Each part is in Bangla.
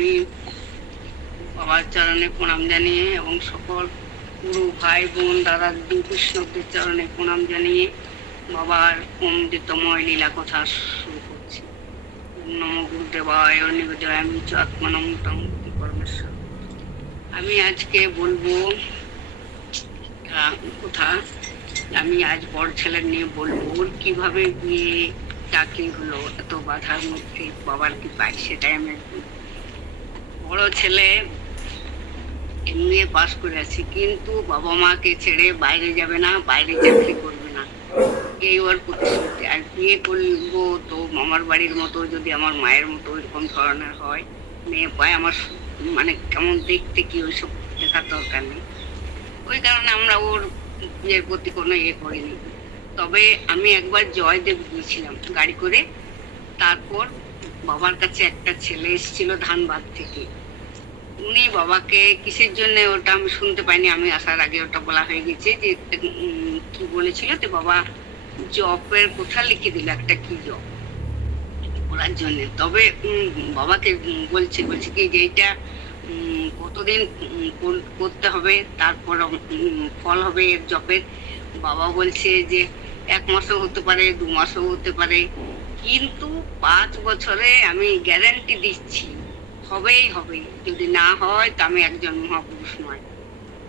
আমি বাবার চরণে প্রণাম জানিয়ে এবং সকল গুরু ভাই বোন দাদা দিদি কৃষ্ণদের চরণে প্রণাম জানিয়ে বাবার অমৃতময় লীলা কথা শুরু করছি। নম গুরুদেবায় নিবেদয়ামি চ আত্মনম তং পরমেশ্বর। আমি আজকে বলবো কথা, আমি আজ বড় ছেলের নিয়ে বলবো ওর কিভাবে বিয়ে চাকরি হলো এত বাধার মধ্যে, বাবার কি পাই সেটাই আমি বড় ছেলে এমএ পাস করে আছে, কিন্তু বাবা মাকে ছেড়ে বাইরে যাবে না, বাইরে চাকরি করবে না, এই ওর প্রতিশ্রুতি। আর বিয়ে করবো তো মামার বাড়ির মতো, যদি আমার মায়ের মতো এরকম ধরনের হয় মেয়ে পায়, আমার মানে কেমন দেখতে কি ওইসব দেখার দরকার নেই। ওই কারণে আমরা ওর বিয়ের প্রতি কোনো ইয়ে করিনি। তবে আমি একবার জয়দেব গিয়েছিলাম গাড়ি করে, তারপর বাবার কাছে একটা ছেলে এসেছিল ধানবাদ থেকে। উনি বাবাকে কিসের জন্য, ওটা আমি শুনতে পাইনি, আমি আসার আগে ওটা বলা হয়ে গেছে যে কি বলেছিল, তো বাবা জবের কথা লিখে দিল, একটা কি জব বলার জন্য। তবে বাবাকে বলছে কি যে এটা কতদিন করতে হবে, তারপর ফল হবে এর জবের। বাবা বলছে যে 1 মাসও হতে পারে, 2 মাসও হতে পারে, কিন্তু 5 বছরে আমি গ্যারান্টি দিচ্ছি হবেই হবে, যদি না হয় তা আমি একজন মহাপুরুষ নয়।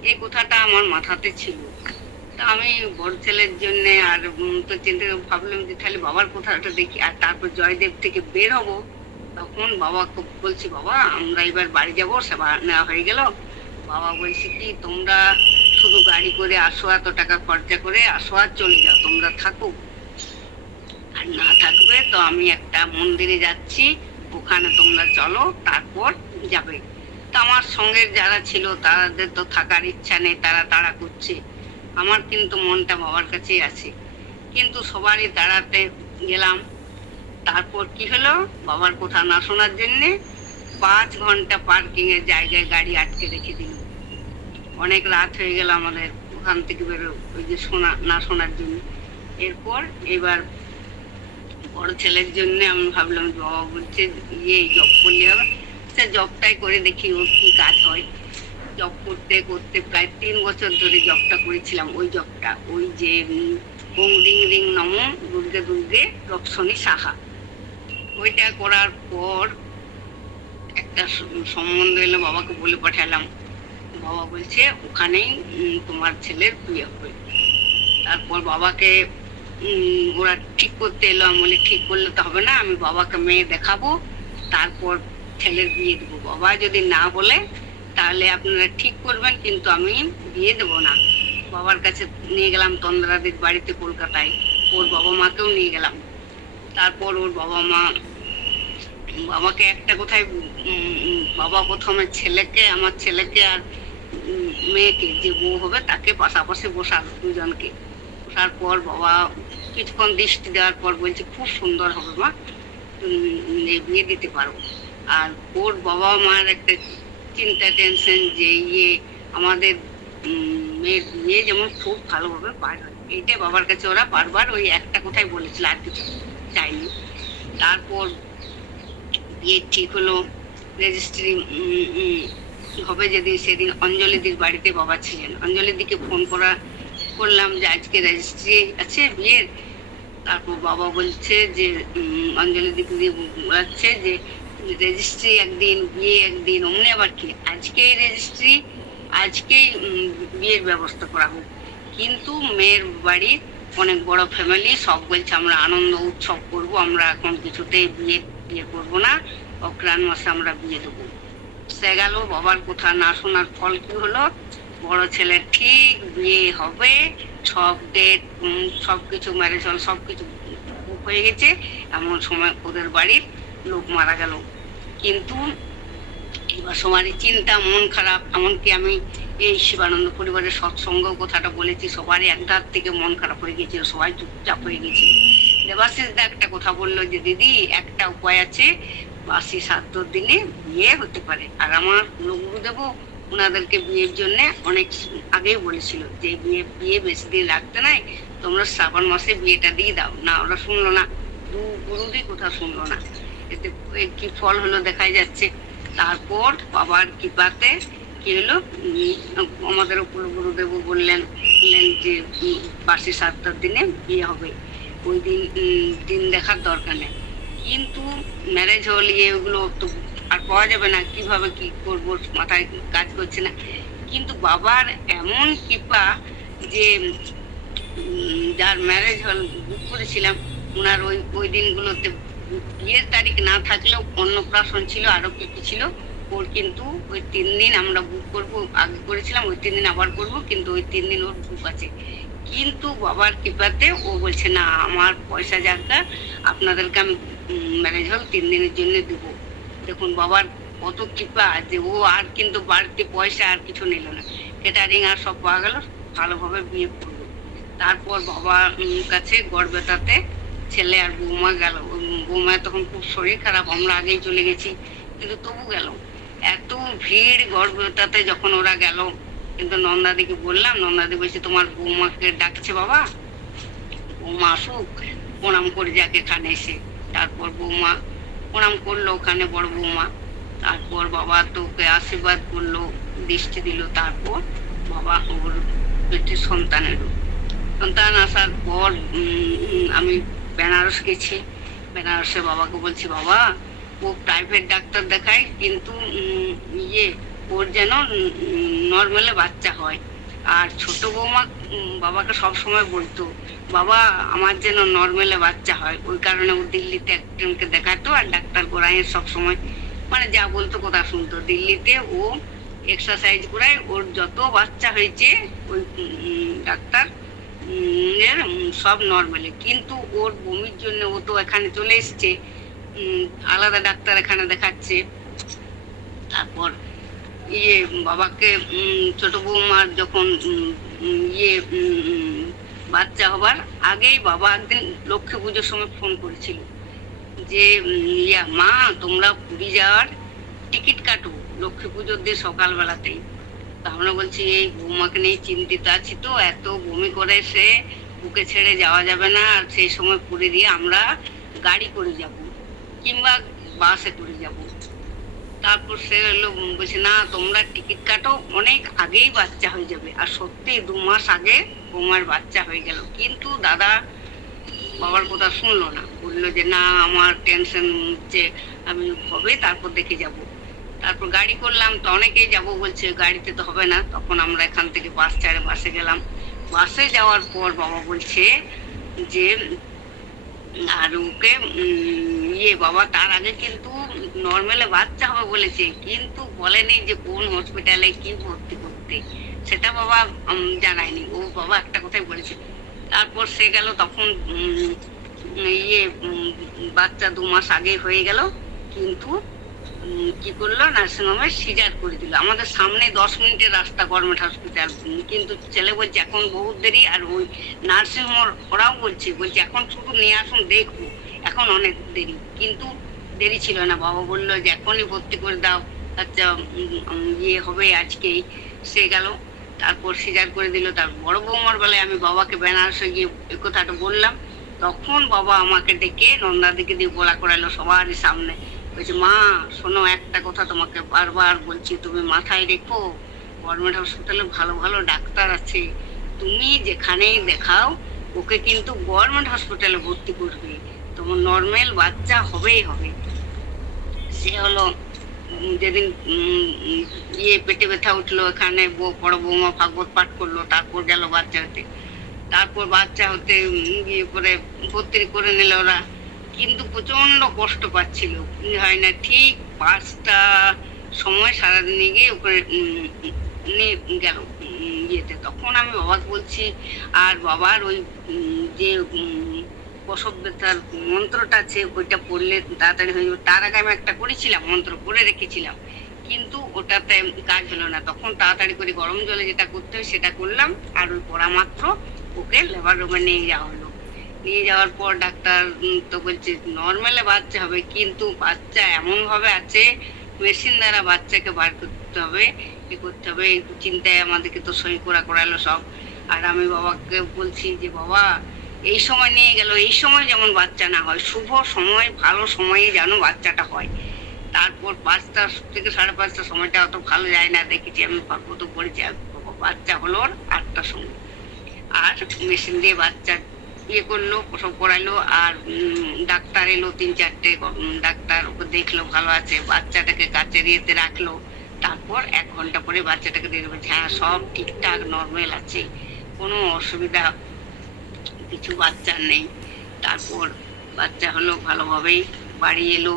এই কথাটা আমার মাথাতে ছিল। তা আমি বড় ছেলের জন্য আর তো চিন্তা ভাবলাম যে তাহলে বাবার কথাটা দেখি। আর তারপর জয়দেব থেকে বের হব, তখন বাবাকে বলছি বাবা আমরা এবার বাড়ি যাবো, সেবা নেওয়া হয়ে গেল। বাবা বলছে কি তোমরা শুধু গাড়ি করে আসো, এত টাকা খরচা করে আসো আর চলে যাও, তোমরা থাকো, আর না থাকবে তো আমি একটা মন্দিরে যাচ্ছি, ওখানে তোমরা চলো, তারপর যাবে। তো আমার সঙ্গে যারা ছিল তাদের তো থাকার ইচ্ছা নেই, তারা তাড়া করছে, আমার কিন্তু মনটা বাবার কাছেই আছে। কিন্তু সবারই তাড়াতে গেলাম। তারপর কি হলো, বাবার কথা না শোনার জন্যে 5 ঘন্টা পার্কিং এর জায়গায় গাড়ি আটকে রেখে দিল। অনেক রাত হয়ে গেল আমাদের ওখান থেকে বেরো, ওই যে না শোনার জন্য। এরপর এবার বড় ছেলের জন্য আমি ভাবলাম, বাবা বলছে জব করলে হবে, সে জবটাই করে দেখি ওর কি কাজ হয়। জব করতে করতে প্রায় 3 বছর ধরে জবটা করেছিলাম। ওই জবটা ওই যে ওং রিং রিং নম দুর্গে দুর্গে রক্ষণী সাহা, ওইটা করার পর একটা সম্বন্ধ এলো, বাবাকে বলে পাঠালাম। বাবা বলছে ওখানেই তোমার ছেলের বিয়ে হবে। তারপর বাবাকে ওরা ঠিক করতে এলো, আমি বলি ঠিক করলে তো হবে না, আমি বাবাকে মেয়ে দেখাবো, তারপর ছেলের বিয়ে দেবো। বাবা যদি না বলে তাহলে আপনারা ঠিক করবেন, কিন্তু আমি বিয়ে দেবো না। বাবার কাছে নিয়ে গেলাম তন্দ্রাদির বাড়িতে কলকাতায়, ওর বাবা মাকেও নিয়ে গেলাম। তারপর ওর বাবাকে একটা কথায়, বাবা প্রথমে আমার ছেলেকে আর মেয়েকে যে বউ হবে তাকে পাশাপাশি বসার, দুজনকে বসার পর বাবা কিছুক্ষণ দৃষ্টি দেওয়ার পর বলছে খুব সুন্দর হবে মা, বিয়ে দিতে পারবো। আর ওর বাবা মার একটা চিন্তা টেনশন যে আমাদের মেয়ের বিয়ে যেমন খুব ভালোভাবে পার হয়, এইটাই বাবার কাছে ওরা বারবার ওই একটা কথাই বলেছিল, আর কিছু চাইনি। তারপর বিয়ে ঠিক হলো, রেজিস্ট্রি হবে যেদিন, সেদিন অঞ্জলিদির বাড়িতে বাবা ছিলেন। অঞ্জলিদিকে ফোন করলাম যে আজকে রেজিস্ট্রি আছে বিয়ের। তারপর বাবা বলছে যে অঞ্জলিদিকে দিয়ে বলাচ্ছে যে রেজিস্ট্রি একদিন, বিয়ে একদিন, অমনি আবার কি আজকেই রেজিস্ট্রি, আজকেই বিয়ের ব্যবস্থা করা হোক। কিন্তু মেয়ের বাড়ির অনেক বড় ফ্যামিলি, সব বলছে আমরা আনন্দ উৎসব করবো, আমরা এখন কিছুতেই বিয়ে করবো না, অগ্রহায়ণ মাসে আমরা বিয়ে দেবো। সে গেল, বাবার কথা না শোনার ফল কি হলো, বড় ছেলে ঠিক বিয়ে হবে, সব ডেট সবকিছু ম্যারেজ হল সবকিছু হয়ে গেছে, এমন সময় ওদের বাড়ির লোক মারা গেল। কিন্তু এবার সবারই চিন্তা, মন খারাপ। এমনকি আমি এই শিবানন্দ পরিবারের সৎসঙ্গ কথাটা বলেছি, সবারই একধার থেকে মন খারাপ হয়ে গেছিল, সবাই চুপচাপ হয়ে গেছে। দেবাশিস দা একটা কথা বললো যে দিদি একটা উপায় আছে, 80 শ্রাদ্ধর দিনে বিয়ে হতে পারে। আর আমার গুরুদেব ওনাদেরকে বিয়ের জন্য অনেক আগেই বলেছিল যে বিয়ে বেশি দিন রাখতে নাই, তোমরা শ্রাবণ মাসে বিয়েটা দিয়ে দাও না। ওরা শুনলো না, গুরুরই কথা শুনলো না। এতে কি ফল হলো দেখাই যাচ্ছে। তারপর বাবার কৃপাতে কি হলো, আমাদের গুরুদেব বললেন যে 5-7টার দিনে বিয়ে হবে, ওই দিন দেখার দরকার নেই। কিন্তু ম্যারেজ হল ওগুলো তো আর পাওয়া যাবে না, কিভাবে কি করব মাথায় কাজ করছে না। কিন্তু বাবার এমন কৃপা যে যার ম্যারেজ হল বুক করেছিলাম, ওনার ওই দিনগুলোতে বিয়ের তারিখ না থাকলেও অন্নপ্রাশন ছিল, আরো কি ছিল ওর, কিন্তু ওই 3 দিন আমরা বুক করবো, আগে করেছিলাম ওই 3 দিন আবার করবো, কিন্তু ওই 3 দিন ওর বুক আছে। কিন্তু বাবার কৃপাতে ও বলছে না, আমার পয়সা যাকা আপনাদেরকে আমি ম্যারেজ হল 3 দিনের জন্য দেবো। দেখুন বাবার কত কৃপা যে ও আর কিন্তু বাড়তি পয়সা আর কিছু নিল না, ক্যাটারিং আর সব পাওয়া গেল, ভালোভাবে বিয়ে করবো। তারপর বাবার কাছে গড়বেতাতে ছেলে আর বৌমা গেল। বৌমা তখন খুব শরীর খারাপ, আমরা আগেই চলে গেছি, কিন্তু তবু গেল। এত ভিড় গড়বেতাতে যখন ওরা গেল, কিন্তু নন্দাদিকে বললাম, নন্দাদি বলছে তোমার বৌমাকে ডাকছে বাবা, বৌমা আসুক, প্রণাম করে যাকে এখানে এসে। তারপর বৌমা প্রণাম করলো ওখানে, বড় বৌমা। তারপর বাবা তোকে আশীর্বাদ করলো, দৃষ্টি দিল। তারপর বাবা ওর পেটে সন্তান আসার পর আমি বেনারস গেছি। বেনারসে বাবাকে বলছি, বাবা ও প্রাইভেট ডাক্তার দেখায়, কিন্তু ওর যেন নর্মালে বাচ্চা হয়। আর ছোট বৌমা বাবাকে সব সময় বলতো, বাবা আমার যেন নর্মালে বাচ্চা হয়। ওই কারণে ও দিল্লিতে একজনকে দেখাতো, আর ডাক্তার গোড়াইয়ের সব সময় মানে যা বলতো কথা শুনতো। দিল্লিতে ও এক্সারসাইজ করায়, ওর যত বাচ্চা হয়েছে ওই ডাক্তার এর সব নর্মালে। কিন্তু ওর বমির জন্য ও তো এখানে চলে এসছে, আলাদা ডাক্তার এখানে দেখাচ্ছে। তারপর বাবাকে ছোট বৌমার যখন বাচ্চা হবার আগেই বাবা একদিন লক্ষ্মী পুজোর সময় ফোন করেছিল যে মা তোমরা পুরী যাওয়ার টিকিট কাটো লক্ষ্মী পুজোর দিন সকালবেলাতেই। তা আমরা বলছি এই বৌমাকে নিয়ে চিন্তিত আছি, তো এত বমি করে সে বুকে ছেড়ে যাওয়া যাবে না, আর সেই সময় পুরী দিয়ে আমরা গাড়ি করে যাব কিংবা বাসে করে যাব। তারপর সে বলছে না তোমরা টিকিট কাটো, অনেক আগেই বাচ্চা হয়ে যাবে। আর সত্যি 2 মাস আগে বৌমার বাচ্চা হয়ে গেল। কিন্তু দাদা বাবার কথা শুনলো না, বললো যে না আমার টেনশন হচ্ছে, আমি হবে তারপর দেখে যাব। তারপর গাড়ি করলাম, তো অনেকেই যাবো বলছে, গাড়িতে তো হবে না। তখন আমরা এখান থেকে বাস ছাড়ে বাসে গেলাম। বাসে যাওয়ার পর বাবা বলছে যে আর ওকে বাবা তার আগে কিন্তু নর্মালে বাচ্চা হবে বলেছে, কিন্তু বলেনি যে কোন হসপিটালে কি ভর্তি করতে, সেটা বাবা জানায়নি। ও বাবা একটা কথাই বলেছে। তারপর সে গেল, তখন বাচ্চা 2 মাস আগে হয়ে গেল। কিন্তু কি করলো, নার্সিংহোমে সিজার করে দিল। আমাদের সামনে 10 মিনিটের রাস্তা গভর্নমেন্ট হসপিটাল, কিন্তু ছেলে বলছে এখন বহুত দেরি। আর ওই নার্সিংহোম ওরাও বলছে এখন শুধু নিয়ে আসুন দেখবো, এখন অনেক দেরি। কিন্তু দেরি ছিল না, বাবা বললো যে এখনই ভর্তি করে দাও, আচ্ছা হবে আজকেই। সে গেল, তারপর সিজার করে দিল। তার বড় বৌমার বেলায় আমি বাবাকে বেনারসে গিয়ে এই কথাটা বললাম, তখন বাবা আমাকে ডেকে নন্দাদিকে দিয়ে বলা করালো সবারই সামনে। বলছে মা শোনো, একটা কথা তোমাকে বারবার বলছি, তুমি মাথায় রেখো, গভর্নমেন্ট হসপিটালে ভালো ভালো ডাক্তার আছে, তুমি যেখানেই দেখাও ওকে কিন্তু গভর্নমেন্ট হসপিটালে ভর্তি করবে, তোমার নর্মাল বাচ্চা হবেই হবে। সে হলো যেদিন পেটে ব্যথা উঠলো, এখানে বড় বৌমা ভাগবত পাঠ করলো, তারপর গেল বাচ্চা হতে। তারপর বাচ্চা হতে করে ভর্তি করে নিল ওরা, কিন্তু প্রচন্ড কষ্ট পাচ্ছিল, হয় না। ঠিক 5টা সময় সারাদিনে গিয়ে ওখানে নিয়ে গেল তখন আমি বাবাকে বলছি, আর বাবার ওই যে প্রসব ব্যথার মন্ত্রটা আছে ওইটা পড়লে তাড়াতাড়ি হয়ে যাবে। তার আগে আমি একটা করেছিলাম, মন্ত্র পড়ে রেখেছিলাম, কিন্তু ওটাতে কাজ হলো না। তখন তাড়াতাড়ি করে গরম জলে যেটা করতে হয় সেটা করলাম, আর ওই পড়া মাত্র ওকে লেবার রুমে নিয়ে যাওয়া হলো। নিয়ে যাওয়ার পর ডাক্তার তো বলছে নর্মালে বাচ্চা হবে, কিন্তু বাচ্চা এমন ভাবে আছে মেশিন দ্বারা বাচ্চাকে বার করতে হবে, কি করতে হবে, একটু চিন্তায় আমাদেরকে তো সই করালো সব। আর আমি বাবাকে বলছি যে বাবা এই সময় নিয়ে গেল, এই সময় যেমন বাচ্চা না হয়, শুভ সময় ভালো সময়ে যেন বাচ্চাটা হয়। তারপর 5টা থেকে 5:30 সময়টা অত ভালো যায় না, দেখেছি আমি কত পড়েছি। বাচ্চা হলো 8টার সময়, আর মেশিন দিয়ে বাচ্চা ইয়ে করলো, প্রসব করাইলো। আর ডাক্তার এলো 3-4টে ডাক্তার, ওকে দেখলো ভালো আছে, বাচ্চাটাকে কাচের ইয়েতে রাখলো। তারপর 1 ঘন্টা পরে বাচ্চাটাকে দেখবে, হ্যাঁ সব ঠিকঠাক নর্মাল আছে, কোনো অসুবিধা কিছু বাচ্চার নেই। তারপর বাচ্চা হলো ভালোভাবেই, বাড়ি এলো,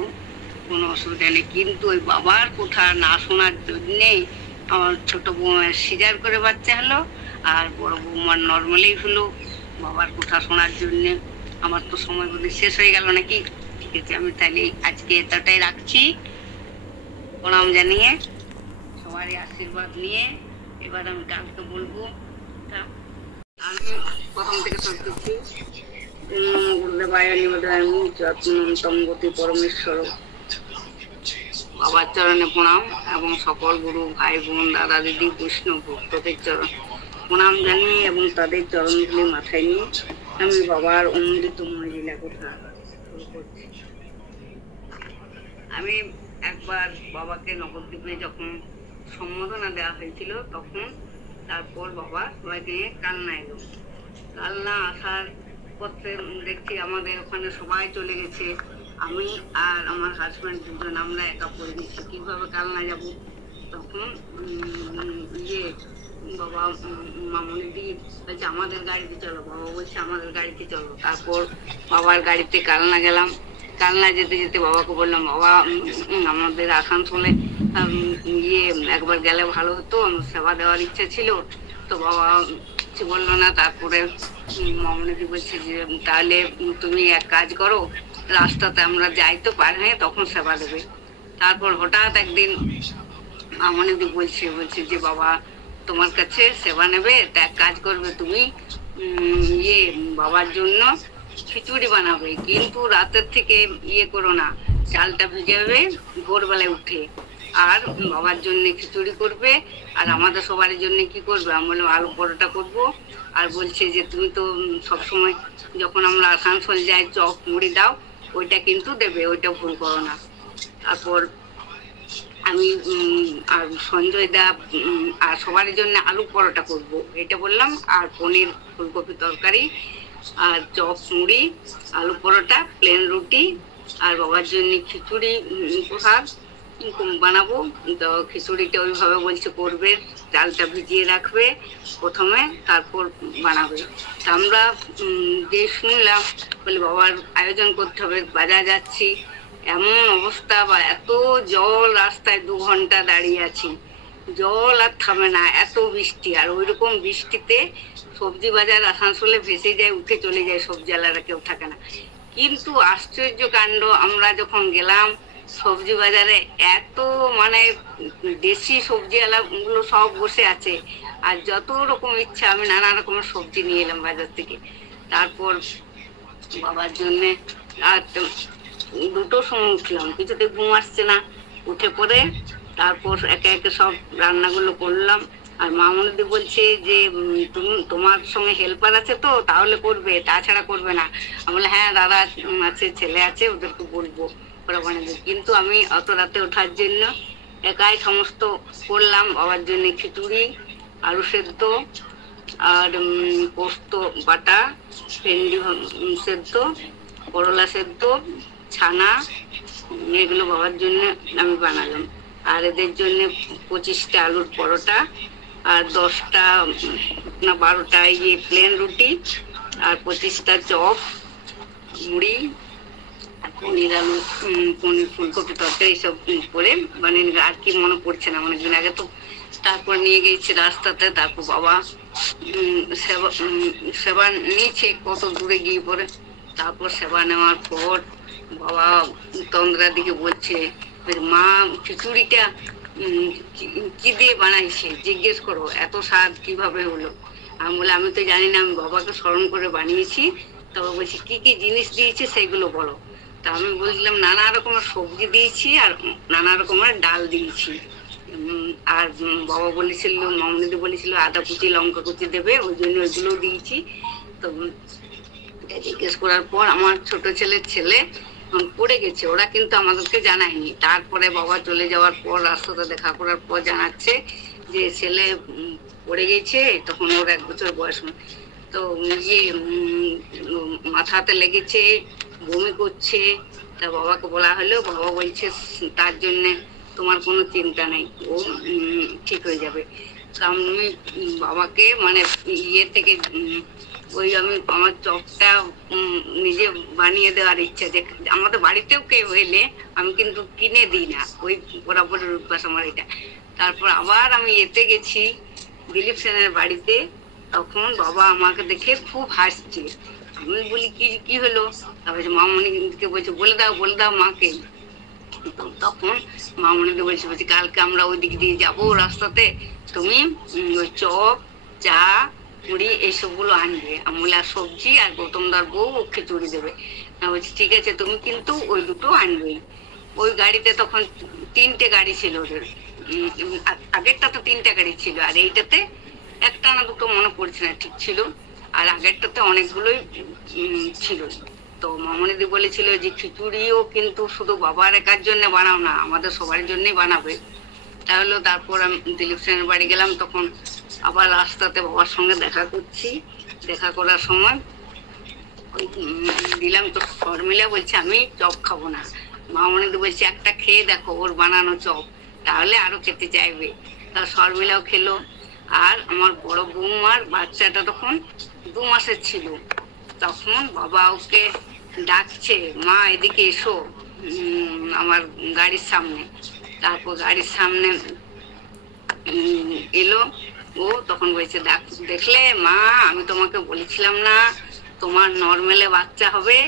কোনো অসুবিধা নেই। কিন্তু ওই বাবার কথা না শোনার জন্যে আমার ছোট বৌমার সিজার করে বাচ্চা হলো, আর বড় বৌমার নর্মালি হলো। বাবার কথা শোনার জন্যে আমার তো সময় বোধ শেষ হয়ে গেল নাকি। ঠিক আছে, আমি তাহলে আজকে এতটাই রাখছি। প্রণাম জানিয়ে, সবারই আশীর্বাদ নিয়ে এবার আমি কালকে বলবো। আমি প্রথম থেকে সব করছি। পরমেশ্বর, বাবার চরণে প্রণাম, এবং সকল গুরু ভাই বোন দাদা দিদি বৈষ্ণব ভক্তদের চরণ প্রণাম জানিয়ে এবং তাদের চরণগুলি মাথায় নিয়ে আমি বাবার অমৃতময় লীলা কথা শুরু করছি। আমি একবার বাবাকে নবদ্বীপে যখন সম্বোধনা দেওয়া হয়েছিল, তখন তারপর বাবা সবাইকে নিয়ে কালনা এলো। কালনা আসার পথে দেখছি আমাদের ওখানে সবাই চলে গেছে, আমি আর আমার হাজব্যান্ড দুজন আমরা একা পড়ে গেছি, কিভাবে কালনা যাব। তখন বাবা মামনি দি বলছে আমাদের গাড়িতে চলো, বাবা বলছে আমাদের গাড়িতে চলো। তারপর বাবার গাড়িতে কালনা গেলাম। কালনা যেতে যেতে বাবাকে বললাম, বাবা আমাদের আসানসোলে একবার গেলে ভালো হতো, আমার সেবা দেওয়ার ইচ্ছা ছিল। তো বাবা কিছু বললো না। তারপরে মামনিদি বলছে যে তাহলে তুমি এক কাজ করো, রাস্তাতে আমরা যাই তো পার হয়ে তখন সেবা দেবে। তারপর হঠাৎ একদিন মামনিদি বলছে যে বাবা তোমার কাছে সেবা নেবে, তা এক কাজ করবে, তুমি বাবার জন্য খিচুড়ি বানাবে, কিন্তু রাতের থেকে করো না, চালটা ভিজাবে ভোরবেলায় উঠে, আর বাবার জন্য খিচুড়ি করবে, আর আমাদের সবার জন্য কি করবে। আমি বললাম আলু পরোটা করবো। আর বলছে যে তুমি তো সবসময় যখন আমরা আসানসোল যাই চপ মুড়ি দাও, ওইটা কিন্তু দেবে, ওইটা ভুল করো না। তারপর আমি আর সঞ্জয় দা আর সবার জন্য আলু পরোটা করব, এটা বললাম। আর পনির ফুলকপি তরকারি, আর চপ মুড়ি, আলু পরোটা, প্লেন রুটি, আর বাবার জন্য খিচুড়ি প্রসাদ বানাবো। তো খিচুড়িটা ওইভাবে বলছে করবে, চালটা ভিজিয়ে রাখবে প্রথমে, তারপর বানাবে। তা আমরা যে শুনলাম, বলে বাবার আয়োজন করতে হবে, বাজার যাচ্ছি, এমন অবস্থা, বা এত জল, রাস্তায় 2 ঘন্টা দাঁড়িয়ে আছি, জল আর থামে না, এত বৃষ্টি। আর ওইরকম বৃষ্টিতে সবজি বাজার আসানসোলে ভেসে যায়, উঠে চলে যায়, সবজি আলারা কেউ থাকে না। কিন্তু আশ্চর্য কাণ্ড, আমরা যখন গেলাম সবজি বাজারে, এত মানে দেশি সবজি আলাগুলো সব বসে আছে, আর যত রকম ইচ্ছা আমি নানা রকমের সবজি নিয়ে এলাম বাজার থেকে। তারপর বাবার জন্যে আর 2টোর সময় উঠলাম, কিছুতে ঘুম আসছে না, উঠে পড়ে তারপর একে একে সব রান্নাগুলো করলাম। আর মামনিদি বলছে যে তোমার সঙ্গে হেল্পার আছে তো, তাহলে করবে, তাছাড়া করবে না। আমি বললাম হ্যাঁ দাদা আছে, ছেলে আছে, ওদেরকে বলবো ওরা বানিয়ে দেবে। কিন্তু আমি অত রাতে ওঠার জন্য একাই সমস্ত করলাম। বাবার জন্য খিচুড়ি, আলু সেদ্ধ, আর পোস্ত বাটা, ভেন্ডি সেদ্ধ, করলা সেদ্ধ, ছানা, এগুলো বাবার জন্য আমি বানালাম। আর এদের জন্য 25টা আলুর পরোটা, আর 10টা না 12টা প্লেন রুটি, আর 25টা চপ মুড়ি, পনির আলু, পনির ফুলকপি তরকারি, এইসব করে বানিয়ে নিল। আর কি মনে পড়ছে না, অনেকদিন আগে তো। তারপর নিয়ে গেছি রাস্তাতে। তারপর বাবা সেবা নিয়েছে কত দূরে গিয়ে পরে। তারপর সেবা নেওয়ার পর বাবা তন্দ্রার দিকে বলছে, মা খিচুড়িটা কি দিয়ে বানাইছে, জিজ্ঞেস করো, এত স্বাদ কিভাবে হলো। আমি বলে আমি তো জানি না, আমি বাবাকে স্মরণ করে বানিয়েছি। তবে বলছি কি কি জিনিস দিয়েছে সেগুলো বলো। তা আমি বলছিলাম নানা রকমের সবজি দিয়েছি, আর নানা রকমের ডাল দিয়েছি। আর বাবা বলেছিল, মামনিদি বলেছিল আদা কুচি লঙ্কা কুচি দেবে, ওই জন্য ওইগুলোও দিয়েছি। তো জিজ্ঞেস করার পর আমার ছোট ছেলে তখন পড়ে গেছে, ওরা কিন্তু আমাদেরকে জানায়নি। তারপরে বাবা চলে যাওয়ার পর রাস্তাতে দেখা করার পর জানাচ্ছে যে ছেলে পড়ে গেছে, তখন ওর 1 বছর বয়স। তো ইয়ে মাথাতে লেগেছে, বমি করছে। তা বাবাকে বলা হলো, বাবা বলছে তার জন্যে তোমার কোনো চিন্তা নেই, ও ঠিক হয়ে যাবে। তা আমি বাবাকে মানে ইয়ে থেকে ওই আমি আমার চপটা নিজে বানিয়ে দেওয়ার ইচ্ছা, যে আমাদের বাড়িতেও কেউ এলে আমি কিন্তু কিনে দিই না, ওই বরাবরের অভ্যাস আমার এটা। তারপর আবার আমি এতে গেছি দিলীপ সেনের বাড়িতে, তখন বাবা আমাকে দেখে খুব হাসছে। আমি বলি কি কি হলো? তারপরে মামনিকে বলছে বলে দাও মাকে। তখন মামনিকে বলছে কালকে আমরা ওই দিক দিয়ে যাবো রাস্তাতে, তুমি ওই চপ চা মুড়ি এইসবগুলো আনবে, আমলা সবজি, আর গৌতমদার বউ ও খিচুড়ি দেবে। বলছি ঠিক আছে, তুমি কিন্তু ওই দুটো আনবেই। ওই গাড়িতে তখন 3টে গাড়ি ছিল ওদের, আগেরটা তো 3টে গাড়ি ছিল, আর এইটাতে একটা না দুটো মনে পড়ছে না ঠিক ছিল, আর আগেরটাতে অনেকগুলোই ছিল। তো মামনিদি বলেছিল যে খিচুড়িও কিন্তু শুধু বাবার একার জন্য বানাও না, আমাদের সবার জন্যই বানাবে। তাহলে তারপর আমি দিলীপ সেনের বাড়ি গেলাম, তখন আবার রাস্তাতে বাবার সঙ্গে দেখা করছি। দেখা করার সময় ওই দিলাম, তো শর্মিলা বলছে আমি চপ খাবো না। মামনিদি বলছে একটা খেয়ে দেখো ওর বানানো চপ, তাহলে আরো খেতে চাইবে। তা শর্মিলাও খেলো। আর আমার বড় বৌমার বাচ্চাটা তখন 2 মাসের ছিল, তখন বাবা ওকে ডাকছে, মা এদিকে এসো আমার গাড়ির সামনে। তারপর গাড়ির সামনে এলো ও, তখন বলছে দেখলে মা, আমি তোমাকে বলেছিলাম না তোমার নর্মালে বাচ্চা হবে,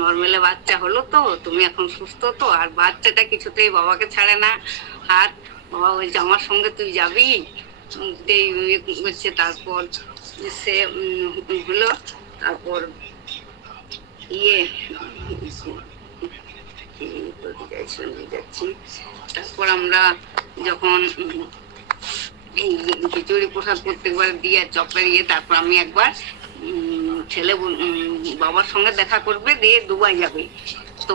নর্মালে বাচ্চা হলো তো, তুমি এখন সুস্থ তো। আর বাচ্চাটা কিছুতেই বাবাকে ছাড়ে না হাত। বাবা বলছে আমার সঙ্গে তুই যাবি, বলছে। তারপর সে হলো, তারপর ইয়ে যাচ্ছি। তারপর আমরা যখন এই খিচুড়ি প্রসাদ প্রত্যেকবার দিয়ে চপের ইয়ে, তারপর আমি একবার ছেলে বাবার সঙ্গে দেখা করবে, দিয়ে দুবাই যাবে। তো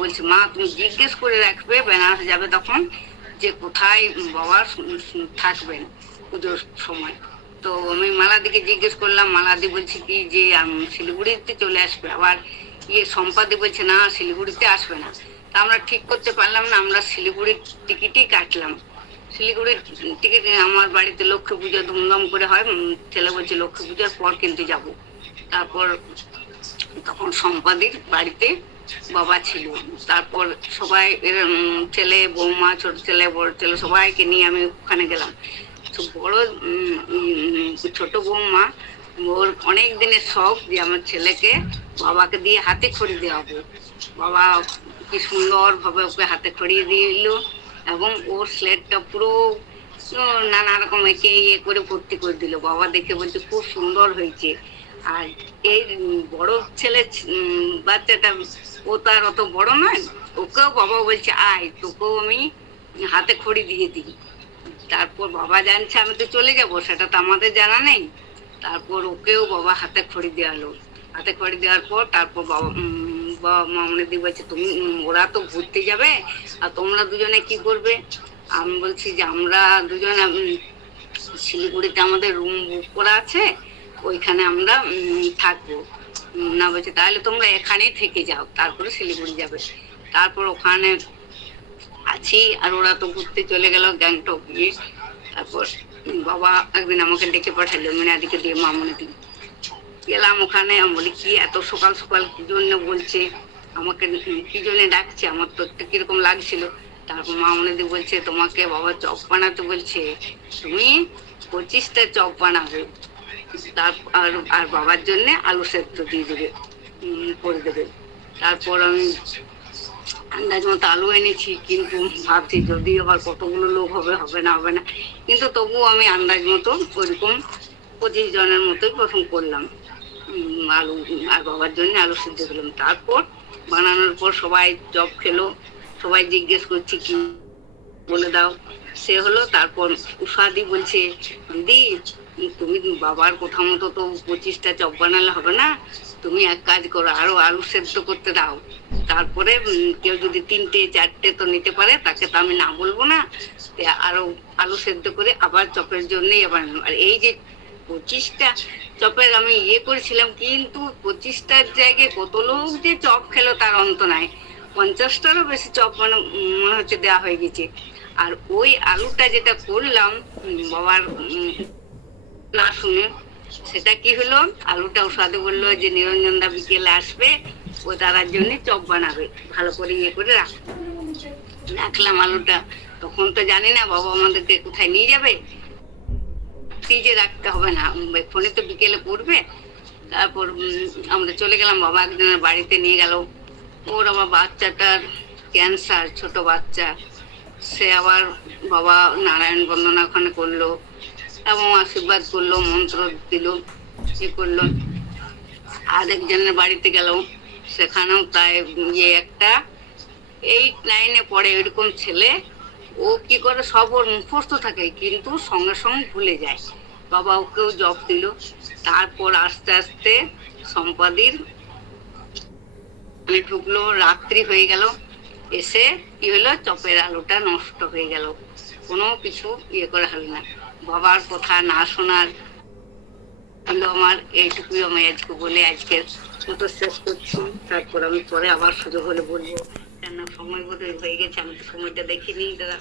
বলছে মা তুমি জিজ্ঞেস করে রাখবে বেনারস যাবে তখন, যে কোথায় বাবা থাকবেন পুজোর সময়। তো আমি মালাদিকে জিজ্ঞেস করলাম, মালাদি বলছে কি যে শিলিগুড়িতে চলে আসবে। আবার ইয়ে সম্পাদি বলছে না শিলিগুড়িতে আসবে না। তা আমরা ঠিক করতে পারলাম না, আমরা শিলিগুড়ির টিকিটই কাটলাম। শিলিগুড়ির টিকিট, আমার বাড়িতে লক্ষ্মী পুজো ধুমধাম করে হয়, ছেলে বলছে লক্ষ্মী পুজোর পর কিন্তু যাব। তারপর তখন সম্পাদির বাড়িতে বাবা ছিল। তারপর সবাই ছেলে বৌমা, ছোট ছেলে বড় ছেলে সবাইকে নিয়ে আমি ওখানে গেলাম। তো বড় ছোট বৌমা, ওর অনেক দিনের শখ যে আমার ছেলেকে বাবাকে দিয়ে হাতে খড়ি দেওয়াবো। বাবা কি সুন্দর ভাবে ওকে হাতে খড়িয়ে দিয়ে দিল, এবং ওর স্লেটটা পুরো নানা রকম একে ইয়ে করে ভর্তি করে দিল। বাবা দেখে বলছে খুব সুন্দর হয়েছে। আর এই বড় ছেলে বাচ্চাটা, ও তো আর অত বড় নয়, ওকেও বাবা বলছে আয় তোকেও আমি হাতে খড়ি দিয়ে দিই। তারপর বাবা জানছে আমি তো চলে যাব, সেটা তো আমাদের জানা নেই। তারপর ওকেও বাবা হাতে খড়ি দেওয়ালো। হাতে খড়ি দেওয়ার পর তারপর বাবা মামনিদি বলছে তুমি, ওরা তো ঘুরতে যাবে আর তোমরা দুজনে কি করবে? আমি বলছি যে আমরা দুজনে শিলিগুড়িতে আমাদের রুম বুক করা আছে, ওইখানে আমরা থাকবো। না বলছে তাহলে তোমরা এখানেই থেকে যাও, তারপরে শিলিগুড়ি যাবে। তারপর ওখানে আছি, আর ওরা তো ঘুরতে চলে গেল গ্যাংটক গিয়ে। তারপর বাবা একদিন আমাকে ডেকে পাঠালো মিনাদিকে দিয়ে, মামনিদি গেলাম ওখানে। আমি বলি কি এত সকাল সকাল কি জন্য বলছে আমাকে, কি জন্য ডাকছে, আমার তো একটা কিরকম লাগছিল। তারপর মামনিদি বলছে তোমাকে বাবা চপ বানাতে বলছে, তুমি 25টা চপ বানাবে, আর বাবার জন্য আলু সেদ্ধ দিয়ে দেবে, করে দেবে। তারপর আমি আন্দাজ মতো আলু এনেছি, কিন্তু ভাবছি যদি আবার কতগুলো লোক হবে, হবে না। কিন্তু তবুও আমি আন্দাজ মতো ওইরকম 25 জনের মতোই প্রথম করলাম আলু, আর বাবার জন্য আলু সিদ্ধ দিলাম। তারপর বানানোর পর সবাই চপ খেলো, সবাই জিজ্ঞেস করছে কি বলে দাও, সে হলো। তারপর উষাদি বলছে দিদি তুমি বাবার কথা মতো তো 25টা চপ বানালে হবে না, তুমি এক কাজ করো আরো আলু সেদ্ধ করতে দাও। তারপরে কেউ যদি 3টে 4টে তো নিতে পারে, তাকে তো আমি না বলবো না। আরো আলু সেদ্ধ করে আবার চপের জন্যই আবার আর এই যে 25টা চপের আমি করেছিলাম, কিন্তু 25টার জায়গায় কত লোক যে চপ খেলো তার অন্ত নাই। 50টারও বেশি চপ মানে মনে হচ্ছে দেওয়া হয়ে গেছে। আর ওই আলুটা যেটা করলাম বাবার না শুনে, সেটা কি হলো, আলুটা সাথে বললো যে নিরঞ্জন দা বিকেলে আসবে, ও তার জন্য চপ বানাবে, ভালো করে করে রাখলাম আলুটা। তখন তো জানি না বাবা আমাদেরকে কোথায় নিয়ে যাবে, ফ্রিজে রাখতে হবে না, ফোনে তো বিকেলে পড়বে। তারপর আমরা চলে গেলাম, বাবা একজনের বাড়িতে নিয়ে গেল। ওর আবার বাচ্চাটার ক্যান্সার, ছোট বাচ্চা, সে আবার বাবা নারায়ণ বন্দনা ওখানে করলো এবং আশীর্বাদ করলো, মন্ত্র দিল, করলো। আরেকজনের বাড়িতে গেল, সেখানেও তাই একটা 8-9-এ পড়ে এরকম ছেলে, ও কি করে সব ওর মুখস্থ থাকে কিন্তু সঙ্গে সঙ্গে ভুলে যায়। বাবা ওকেও জব দিল। তারপর আস্তে আস্তে সম্পাদির ঢুকলো, রাত্রি হয়ে গেল, এসে কি হলো, চপের আলুটা নষ্ট হয়ে গেল, কোনো কিছু করা হলো না। বাবার কথা না শোনার হলো আমার। এইটুকুই আমি আজকে বলে আজকের মতো শেষ করছি। তারপর আমি পরে আবার সুযোগ হলে বলবো, কেন সময় বোধ হয়ে গেছে, আমি তো সময়টা দেখিনি দাদা।